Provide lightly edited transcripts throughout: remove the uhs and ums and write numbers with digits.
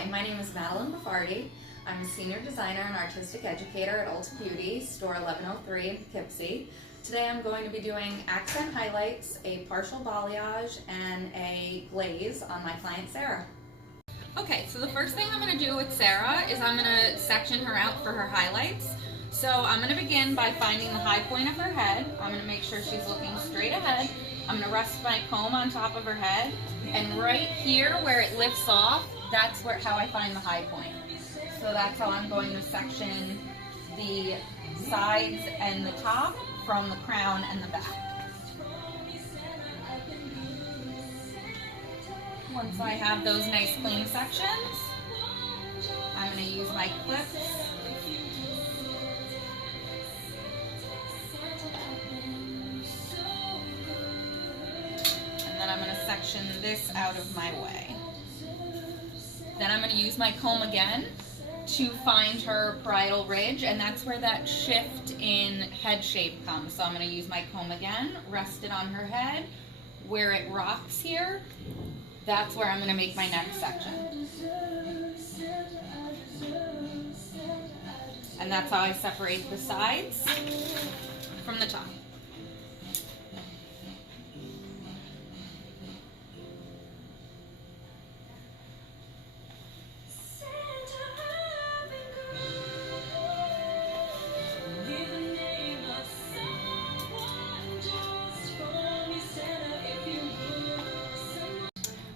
Hi, my name is Madeline Baffardi. I'm a senior designer and artistic educator at Ulta Beauty, store 1103 in Poughkeepsie. Today I'm going to be doing accent highlights, a partial balayage, and a glaze on my client Sarah. Okay, so the first thing I'm going to do with Sarah is I'm going to section her out for her highlights. So I'm going to begin by finding the high point of her head. I'm going to make sure she's looking straight ahead. I'm going to rest my comb on top of her head, and right here where it lifts off, that's how I find the high point. So that's how I'm going to section the sides and the top from the crown and the back. Once I have those nice clean sections, I'm going to use my clips and then I'm going to section this out of my way. Then I'm going to use my comb again to find her parietal ridge, and that's where that shift in head shape comes. So I'm going to use my comb again, rest it on her head. Where it rocks here, that's where I'm going to make my next section. And that's how I separate the sides from the top.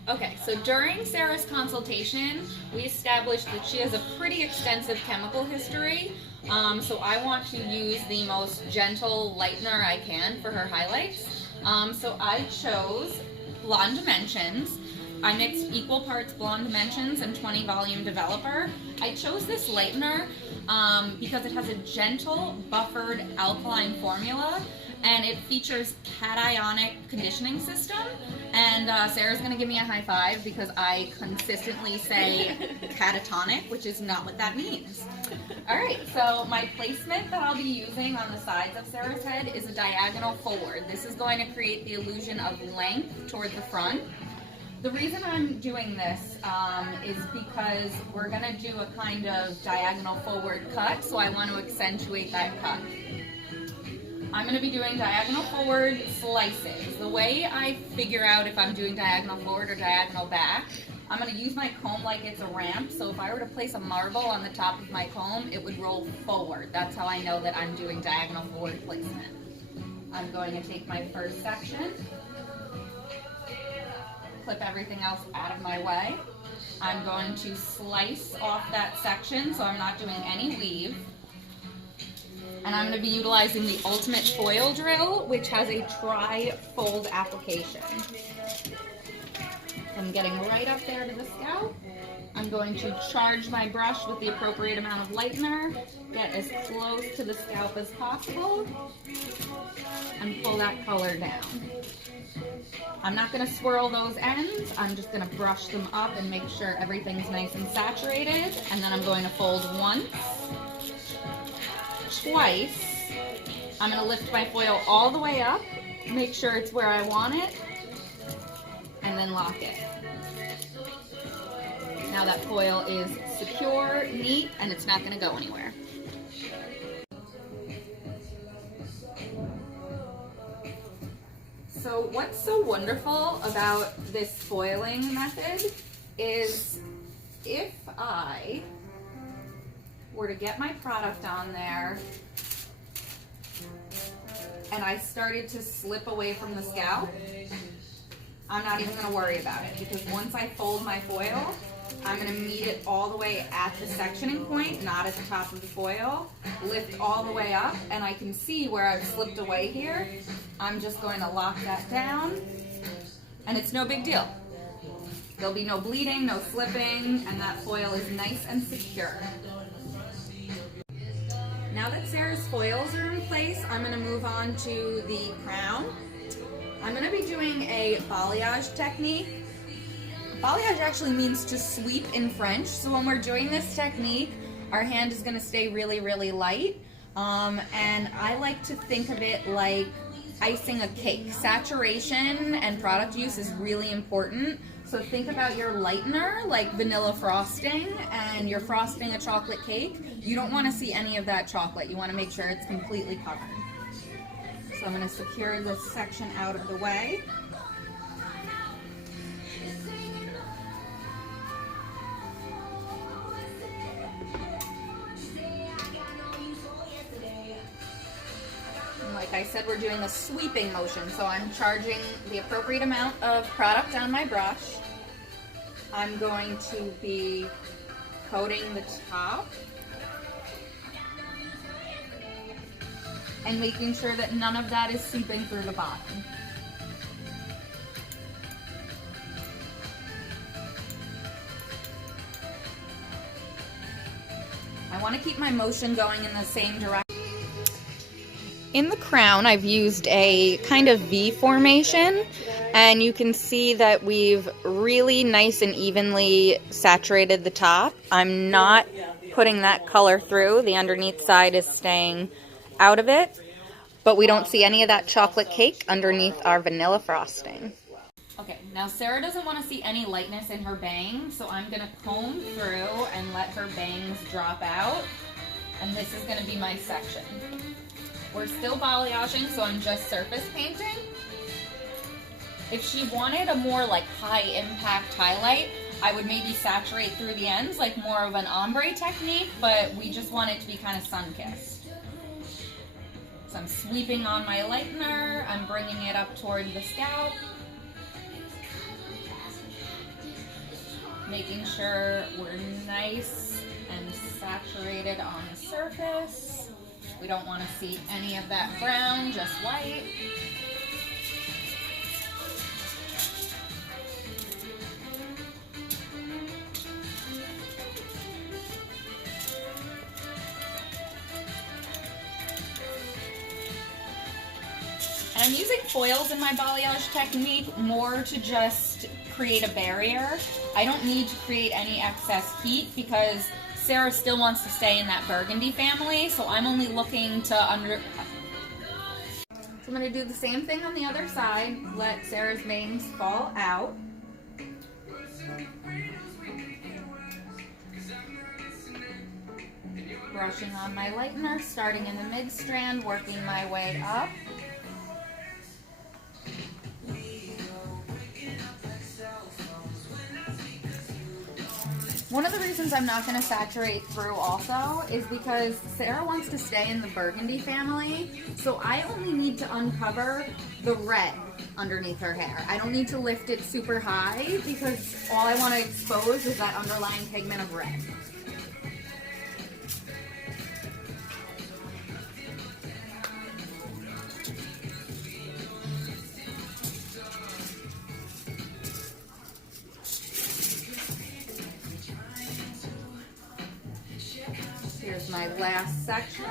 Okay, so during Sarah's consultation, we established that she has a pretty extensive chemical history, so I want to use the most gentle lightener I can for her highlights. So I chose Blonde Dimensions. I mixed equal parts Blonde Dimensions and 20 volume developer. I chose this lightener because it has a gentle, buffered alkaline formula, and it features cationic conditioning system. And Sarah's gonna give me a high five because I consistently say catatonic, which is not what that means. All right, so my placement that I'll be using on the sides of Sarah's head is a diagonal forward. This is going to create the illusion of length toward the front. The reason I'm doing this is because we're gonna do a kind of diagonal forward cut, so I want to accentuate that cut. I'm going to be doing diagonal forward slices. The way I figure out if I'm doing diagonal forward or diagonal back, I'm going to use my comb like it's a ramp. So if I were to place a marble on the top of my comb, it would roll forward. That's how I know that I'm doing diagonal forward placement. I'm going to take my first section, clip everything else out of my way. I'm going to slice off that section so I'm not doing any weave. And I'm going to be utilizing the Ultimate Foil Drill, which has a tri-fold application. I'm getting right up there to the scalp. I'm going to charge my brush with the appropriate amount of lightener, get as close to the scalp as possible, and pull that color down. I'm not going to swirl those ends, I'm just going to brush them up and make sure everything's nice and saturated, and then I'm going to fold once, twice. I'm going to lift my foil all the way up, make sure it's where I want it, and then lock it. Now that foil is secure, neat, and it's not going to go anywhere. So what's so wonderful about this foiling method is if I were to get my product on there and I started to slip away from the scalp, I'm not even going to worry about it, because once I fold my foil, I'm going to meet it all the way at the sectioning point, not at the top of the foil, lift all the way up, and I can see where I've slipped away here. I'm just going to lock that down, and it's no big deal. There'll be no bleeding, no slipping, and that foil is nice and secure. Now that Sarah's foils are in place, I'm going to move on to the crown. I'm going to be doing a balayage technique. Balayage actually means to sweep in French, so when we're doing this technique, our hand is going to stay really, really light, and I like to think of it like icing a cake. Saturation and product use is really important, so So think about your lightener, like vanilla frosting, and you're frosting a chocolate cake. You don't want to see any of that chocolate. You want to make sure it's completely covered. So I'm going to secure this section out of the way. Like I said, we're doing a sweeping motion, so I'm charging the appropriate amount of product on my brush. I'm going to be coating the top and making sure that none of that is seeping through the bottom. I want to keep my motion going in the same direction. In the crown, I've used a kind of V formation, and you can see that we've really nice and evenly saturated the top. I'm not putting that color through. The underneath side is staying out of it, but we don't see any of that chocolate cake underneath our vanilla frosting. Okay, now Sarah doesn't want to see any lightness in her bangs, so I'm going to comb through and let her bangs drop out, and this is going to be my section. We're still balayaging, so I'm just surface painting. If she wanted a more like high impact highlight, I would maybe saturate through the ends, like more of an ombre technique, but we just want it to be kind of sun-kissed. So I'm sweeping on my lightener, I'm bringing it up toward the scalp, making sure we're nice and saturated on the surface. We don't want to see any of that brown, just white. And I'm using foils in my balayage technique more to just create a barrier. I don't need to create any excess heat because Sarah still wants to stay in that burgundy family, so I'm only looking to So I'm going to do the same thing on the other side. Let Sarah's bangs fall out. Brushing on my lightener, starting in the mid-strand, working my way up. One of the reasons I'm not going to saturate through also is because Sarah wants to stay in the burgundy family, so I only need to uncover the red underneath her hair. I don't need to lift it super high because all I want to expose is that underlying pigment of red. Here's my last section.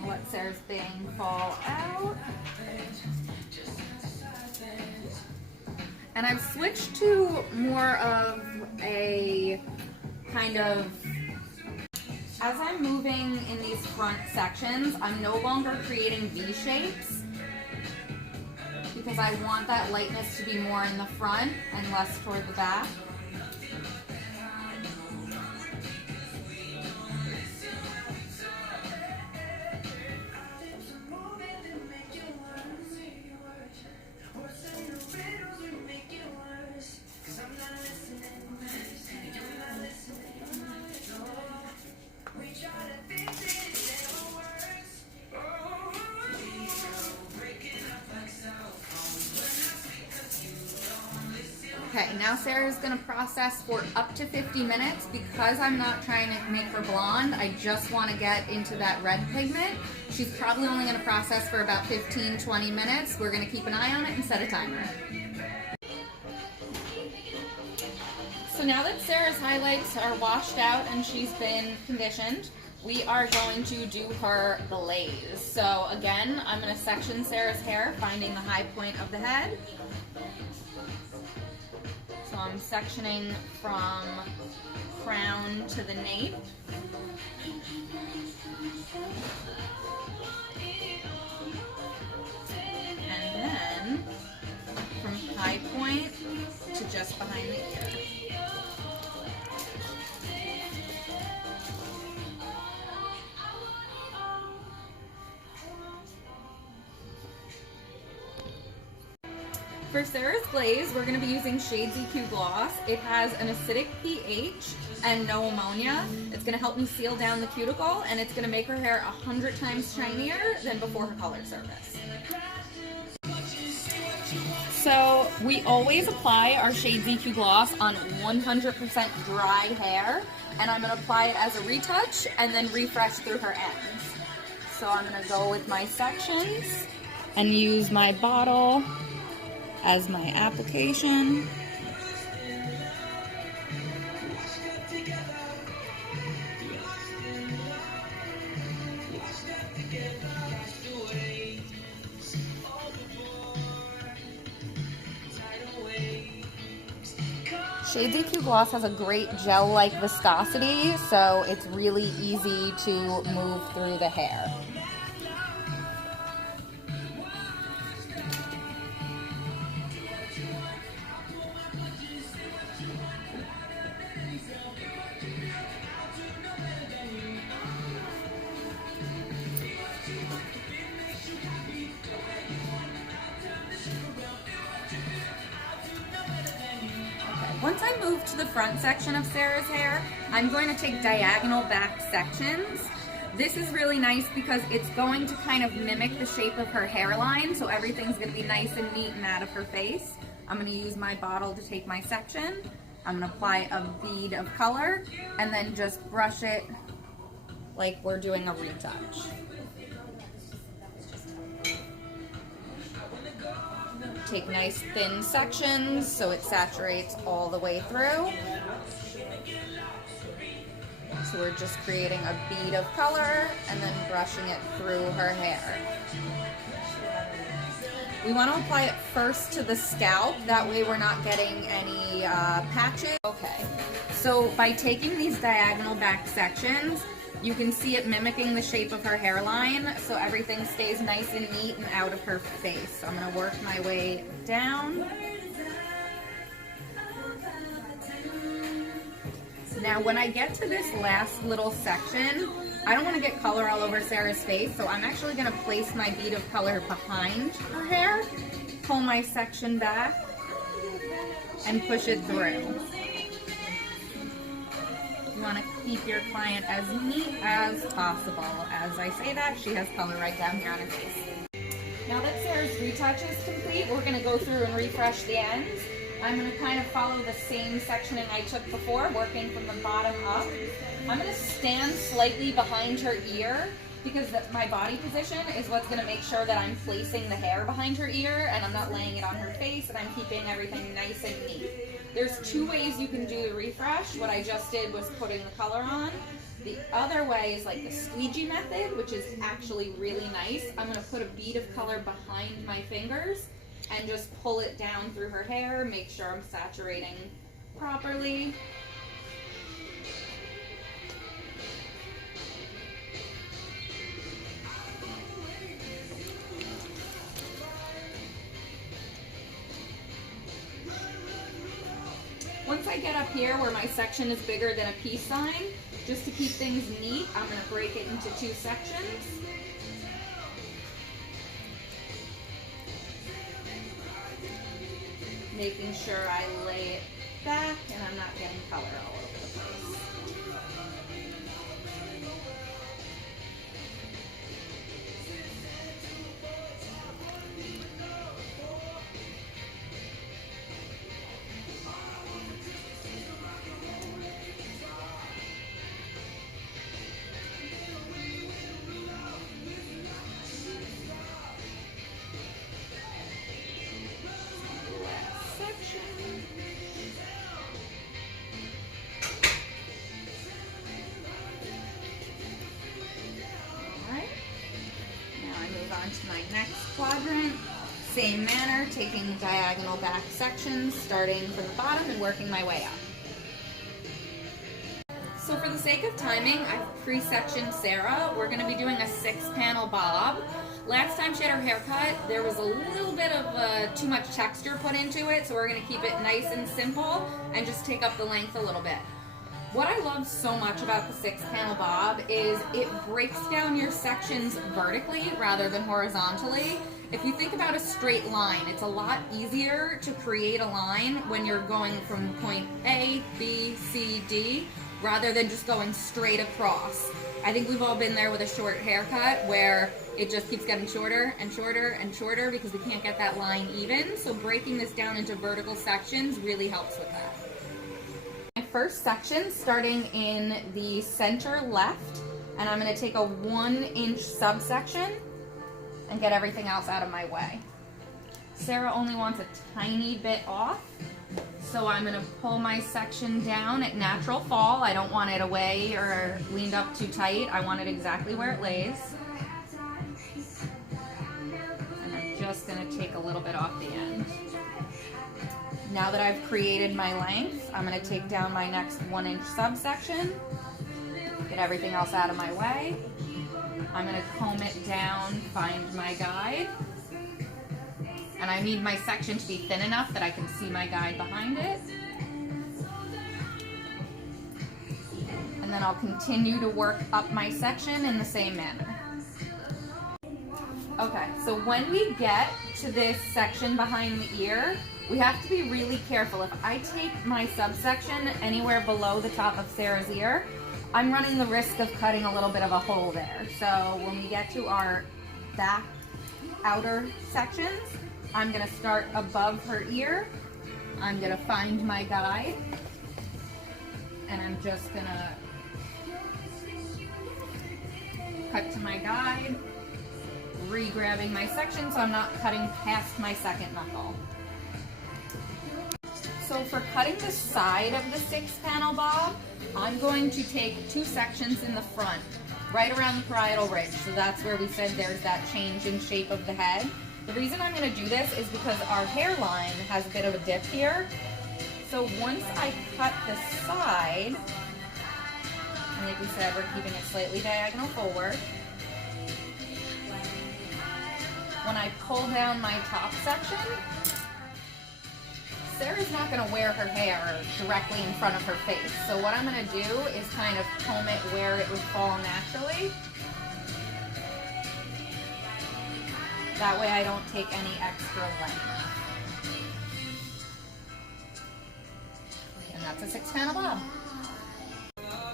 I'll let Sarah's bang fall out. And I've switched to more of a kind of, as I'm moving in these front sections, I'm no longer creating V shapes because I want that lightness to be more in the front and less toward the back. Okay, now Sarah's going to process for up to 50 minutes. Because I'm not trying to make her blonde, I just want to get into that red pigment. She's probably only going to process for about 15-20 minutes. We're going to keep an eye on it and set a timer. So now that Sarah's highlights are washed out and she's been conditioned, we are going to do her glaze. So again, I'm going to section Sarah's hair, finding the high point of the head. So I'm sectioning from crown to the nape. And then just behind the ear. For Sarah's glaze, we're going to be using Shades EQ Gloss. It has an acidic pH and no ammonia. It's going to help me seal down the cuticle, and it's going to make her hair 100 times shinier than before her color service. So we always apply our Shades EQ Gloss on 100% dry hair, and I'm going to apply it as a retouch and then refresh through her ends. So I'm going to go with my sections and use my bottle as my application. Shades EQ Gloss has a great gel-like viscosity, so it's really easy to move through the hair. Once I move to the front section of Sarah's hair, I'm going to take diagonal back sections. This is really nice because it's going to kind of mimic the shape of her hairline, so everything's going to be nice and neat and out of her face. I'm going to use my bottle to take my section. I'm going to apply a bead of color and then just brush it like we're doing a retouch. Take nice thin sections so it saturates all the way through. So we're just creating a bead of color and then brushing it through her hair. We want to apply it first to the scalp, that way we're not getting any patches. Okay, so by taking these diagonal back sections, you can see it mimicking the shape of her hairline, so everything stays nice and neat and out of her face. So I'm going to work my way down. Now when I get to this last little section, I don't want to get color all over Sarah's face, so I'm actually going to place my bead of color behind her hair, pull my section back, and push it through. You want to keep your client as neat as possible. As I say that, she has color right down here on her face. Now that Sarah's retouch is complete, we're going to go through and refresh the ends. I'm going to kind of follow the same sectioning I took before, working from the bottom up. I'm going to stand slightly behind her ear because my body position is what's going to make sure that I'm placing the hair behind her ear and I'm not laying it on her face, and I'm keeping everything nice and neat. There's two ways you can do the refresh. What I just did was putting the color on. The other way is like the squeegee method, which is actually really nice. I'm going to put a bead of color behind my fingers and just pull it down through her hair, make sure I'm saturating properly. Once I get up here where my section is bigger than a peace sign, just to keep things neat, I'm going to break it into two sections. Making sure I lay it back and I'm not getting color all over the place. To my next quadrant, same manner, taking diagonal back sections, starting from the bottom and working my way up. So for the sake of timing, I've pre-sectioned Sarah. We're going to be doing a 6-panel bob. Last time she had her hair cut, there was a little bit of too much texture put into it, so we're going to keep it nice and simple and just take up the length a little bit. What I love so much about the 6-panel bob is it breaks down your sections vertically rather than horizontally. If you think about a straight line, it's a lot easier to create a line when you're going from point A, B, C, D, rather than just going straight across. I think we've all been there with a short haircut where it just keeps getting shorter and shorter and shorter because we can't get that line even. So breaking this down into vertical sections really helps with that. My first section, starting in the center left, and I'm going to take a 1-inch subsection and get everything else out of my way. Sarah only wants a tiny bit off, so I'm going to pull my section down at natural fall. I don't want it away or leaned up too tight. I want it exactly where it lays. And I'm just going to take a little bit off the end. Now that I've created my length, I'm going to take down my next 1-inch subsection, get everything else out of my way. I'm going to comb it down, find my guide. And I need my section to be thin enough that I can see my guide behind it. And then I'll continue to work up my section in the same manner. Okay, so when we get to this section behind the ear, we have to be really careful. If I take my subsection anywhere below the top of Sarah's ear, I'm running the risk of cutting a little bit of a hole there. So when we get to our back outer sections, I'm going to start above her ear. I'm going to find my guide, and I'm just going to cut to my guide, re-grabbing my section so I'm not cutting past my second knuckle. So for cutting the side of the 6-panel bob, I'm going to take 2 sections in the front, right around the parietal ridge. So that's where we said there's that change in shape of the head. The reason I'm going to do this is because our hairline has a bit of a dip here. So once I cut the side, and like we said, we're keeping it slightly diagonal forward. When I pull down my top section, Sarah's not going to wear her hair directly in front of her face. So what I'm going to do is kind of comb it where it would fall naturally. That way I don't take any extra length. And that's a 6-panel bob.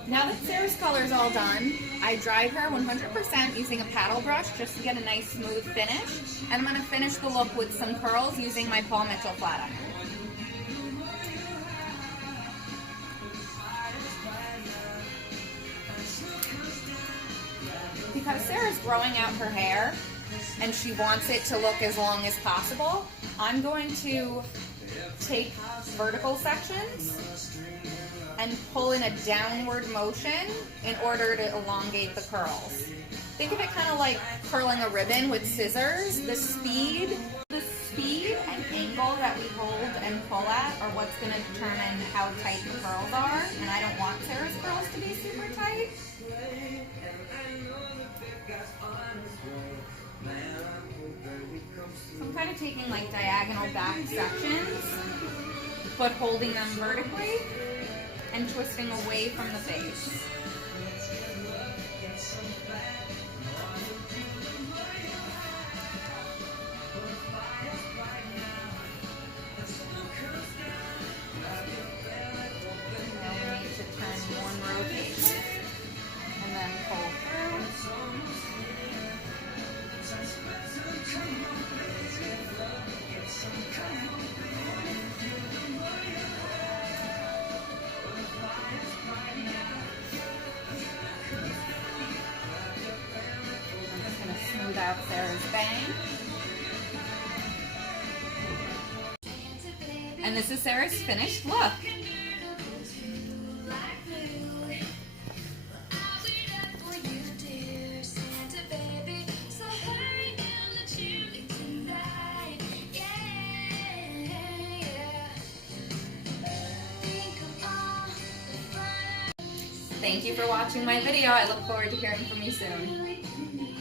Now that Sarah's color is all done, I dried her 100% using a paddle brush just to get a nice smooth finish. And I'm going to finish the look with some curls using my Paul Mitchell flat iron. Because Sarah's growing out her hair and she wants it to look as long as possible, I'm going to take vertical sections and pull in a downward motion in order to elongate the curls. Think of it kind of like curling a ribbon with scissors. The speed and angle that we hold and pull at are what's going to determine how tight the curls are, and I don't want Sarah's curls to be super tight. So I'm kind of taking like diagonal back sections, but holding them vertically and twisting away from the face. Now we need to turn one rotation and then pull through. Out Sarah's bang. And this is Sarah's finished look. Thank you for watching my video. I look forward to hearing from you soon.